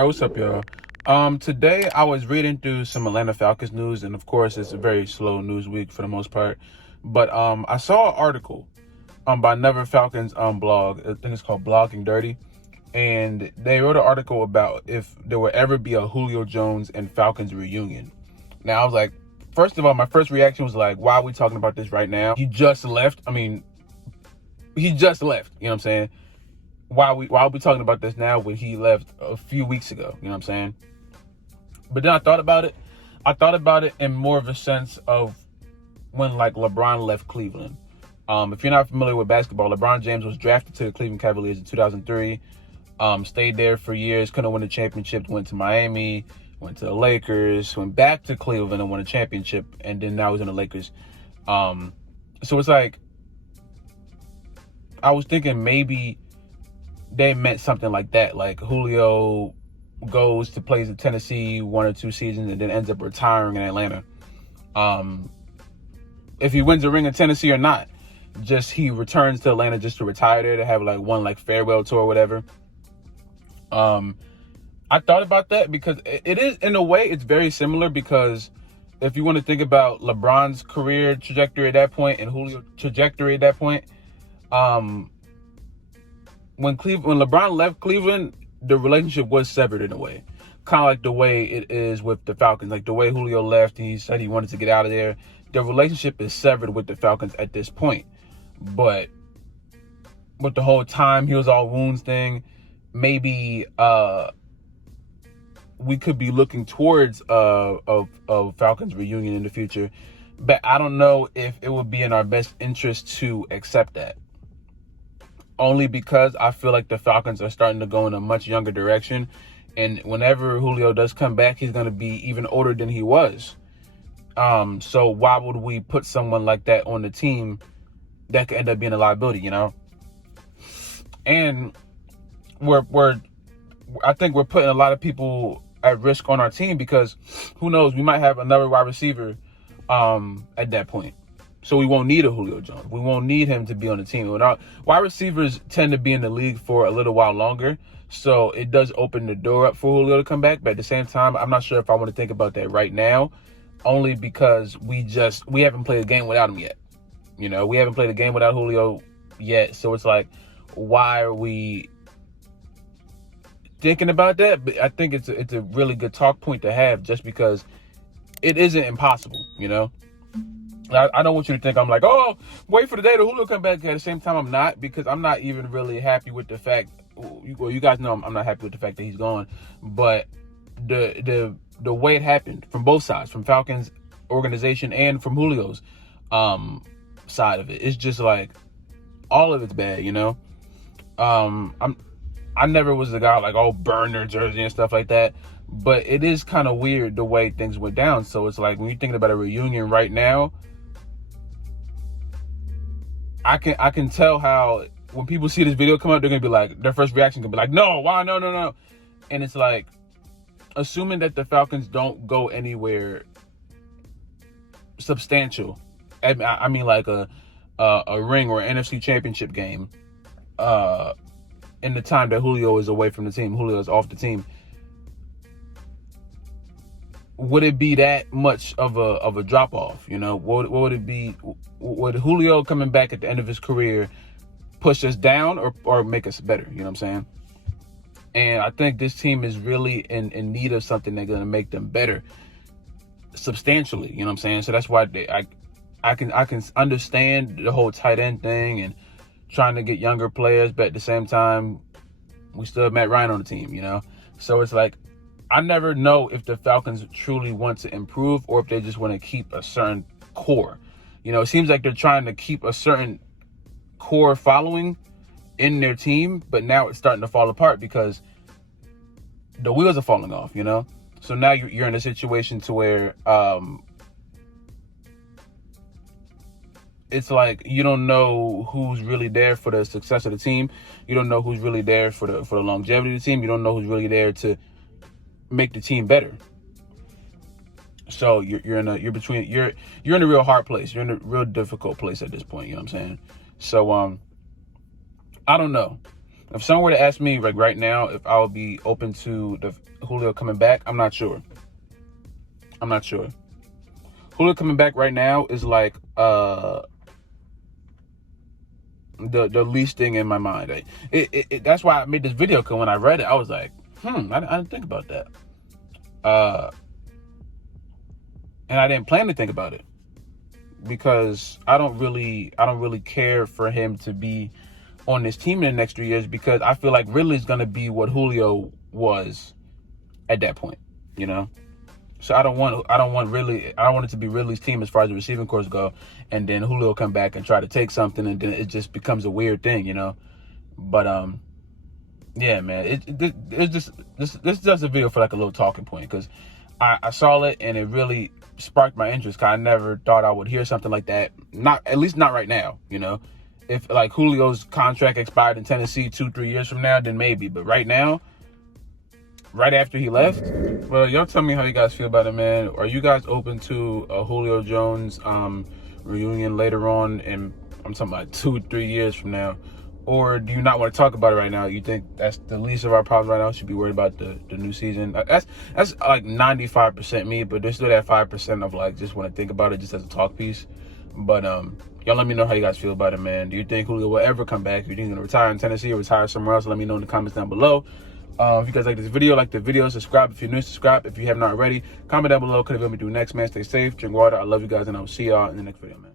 All right, what's up, y'all? Today I was reading through some Atlanta Falcons news, and of course, it's a very slow news week for the most part. But I saw an article by Never Falcons blog. I think it's called Blogging Dirty, and they wrote an article about if there will ever be a Julio Jones and Falcons reunion. Now, I was like, first of all, my first reaction was like, why are we talking about this right now? He just left. He just left. You know what I'm saying? Why are we talking about this now when he left a few weeks ago? You know what I'm saying? But then I thought about it. I thought about it in more of a sense of when like LeBron left Cleveland. If you're not familiar with basketball, LeBron James was drafted to the Cleveland Cavaliers in 2003. Stayed there for years, couldn't win a championship, went to Miami, went to the Lakers, went back to Cleveland and won a championship, and then now he's in the Lakers. So it's like, I was thinking maybe they meant something like that. Like Julio goes to plays in Tennessee 1 or 2 seasons and then ends up retiring in Atlanta. If he wins a ring in Tennessee or not, just he returns to Atlanta just to retire there, to have like one like farewell tour or whatever. I thought about that because it is, in a way, it's very similar, because if you want to think about LeBron's career trajectory at that point and Julio's trajectory at that point, when LeBron left Cleveland, the relationship was severed in a way. Kind of like the way it is with the Falcons. Like the way Julio left, he said he wanted to get out of there. The relationship is severed with the Falcons at this point. But with the whole time heals all wounds thing, maybe we could be looking towards a Falcons reunion in the future. But I don't know if it would be in our best interest to accept that. Only because I feel like the Falcons are starting to go in a much younger direction. And whenever Julio does come back, he's going to be even older than he was. So why would we put someone like that on the team that could end up being a liability, you know? And I think we're putting a lot of people at risk on our team, because who knows, we might have another wide receiver at that point. So we won't need a Julio Jones. We won't need him to be on the team. Wide receivers tend to be in the league for a little while longer, so it does open the door up for Julio to come back. But at the same time, I'm not sure if I want to think about that right now, only because we haven't played a game without him yet. You know, we haven't played a game without Julio yet, so it's like, why are we thinking about that? But I think it's a really good talk point to have, just because it isn't impossible, you know? I don't want you to think I'm like, oh, wait for the day that Julio come back. At the same time, I'm not, because I'm not even really happy with the fact. Well, you guys know I'm not happy with the fact that he's gone. But the way it happened from both sides, from Falcons organization and from Julio's side of it, it's just like all of it's bad, you know. I never was the guy like, oh, burn their jersey and stuff like that. But it is kind of weird the way things went down. So it's like, when you're thinking about a reunion right now, I can tell how when people see this video come out, they're gonna be like, their first reaction can be like, no, why, no. And it's like, assuming that the Falcons don't go anywhere substantial, I mean like a ring or an NFC championship game in the time that Julio is away from the team, Julio is off the team, would it be that much of a drop off? You know, what would it be? Would Julio coming back at the end of his career push us down or make us better? You know what I'm saying? And I think this team is really in need of something that's going to make them better substantially. You know what I'm saying? So that's why I can understand the whole tight end thing and trying to get younger players, but at the same time, we still have Matt Ryan on the team, you know? So it's like, I never know if the Falcons truly want to improve or if they just want to keep a certain core. You know, it seems like they're trying to keep a certain core following in their team, but now it's starting to fall apart because the wheels are falling off, you know? So now you're in a situation to where it's like you don't know who's really there for the success of the team. You don't know who's really there for the longevity of the team. You don't know who's really there to make the team better. So you're in a real hard place. You're in a real difficult place at this point. You know what I'm saying? So I don't know. If someone were to ask me like right now if I would be open to the Julio coming back, I'm not sure. Julio coming back right now is like the least thing in my mind. That's why I made this video, because when I read it, I was like, I didn't think about that. And I didn't plan to think about it, because I don't really care for him to be on this team in the next 3 years, because I feel like Ridley's gonna be what Julio was at that point, you know. So I don't want it to be Ridley's team as far as the receiving corps go, and then Julio come back and try to take something, and then it just becomes a weird thing, you know. But yeah, man, it's just this is just a video for like a little talking point, because I saw it and it really sparked my interest, because I never thought I would hear something like that. At least not right now, you know. If like Julio's contract expired in Tennessee 2-3 years from now, then maybe. But right now, right after he left, well, y'all tell me how you guys feel about it, man. Are you guys open to a Julio Jones reunion later on, and I'm talking about 2-3 years from now? Or do you not want to talk about it right now? You think that's the least of our problems right now? We should be worried about the new season. That's like 95% me, but there's still that 5% of like just want to think about it just as a talk piece. But y'all let me know how you guys feel about it, man. Do you think Julio will ever come back? Do you think he's gonna retire in Tennessee or retire somewhere else? Let me know in the comments down below. If you guys like this video, like the video, subscribe if you're new, subscribe if you have not already. Comment down below, could have me do next, man. Stay safe, drink water. I love you guys, and I will see y'all in the next video, man.